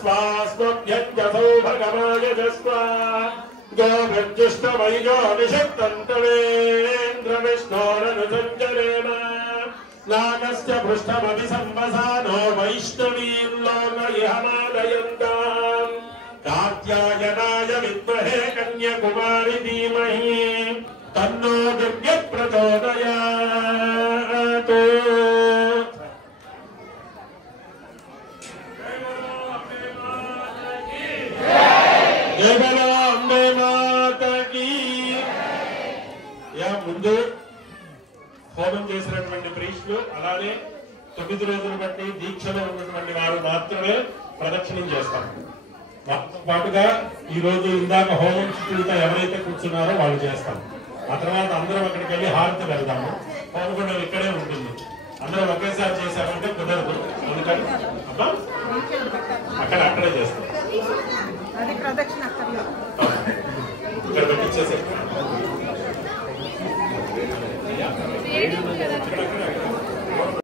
स्वास्मभ्यजसौ भगवाय जस्वा गोभिर्जुष्टमयिजो निषक्तन्तवेन्द्र विष्णोरनुसञ्जरेम नागस्य पृष्ठमपि सम्वसानो वैष्णवीर्लोकयमालयन्ताम् कात्यायनाय विद्महे कन्याकुमारी धीमहि तन्नो दुर्गे प्रचोदयात्। जय बोलो अम्बे माता की। या ముందు హోమం చేసినటువంటి ప్రీస్టులు అలానే 9 రోజులు బట్టి దీక్షలో ఉన్నటువంటి వారు మాత్రమే ప్రదక్షిణం చేస్తారు. వాటితో పాటుగా ఈ రోజు ఇందాక హోమం చుట్టూతా ఎవరైతే కూర్చున్నారో వాళ్ళు చేస్తారు. ఆ తర్వాత అందరం అక్కడికి వెళ్ళి హారతి వెళ్దాము. హోమగుండం ఇక్కడే ఉంటుంది. అందరం ఒకేసారి చేశారంటే కుదరదు. అందుకని అబ్బా అక్కడే చేస్తాం. ఇక్కడ పెట్టించేసే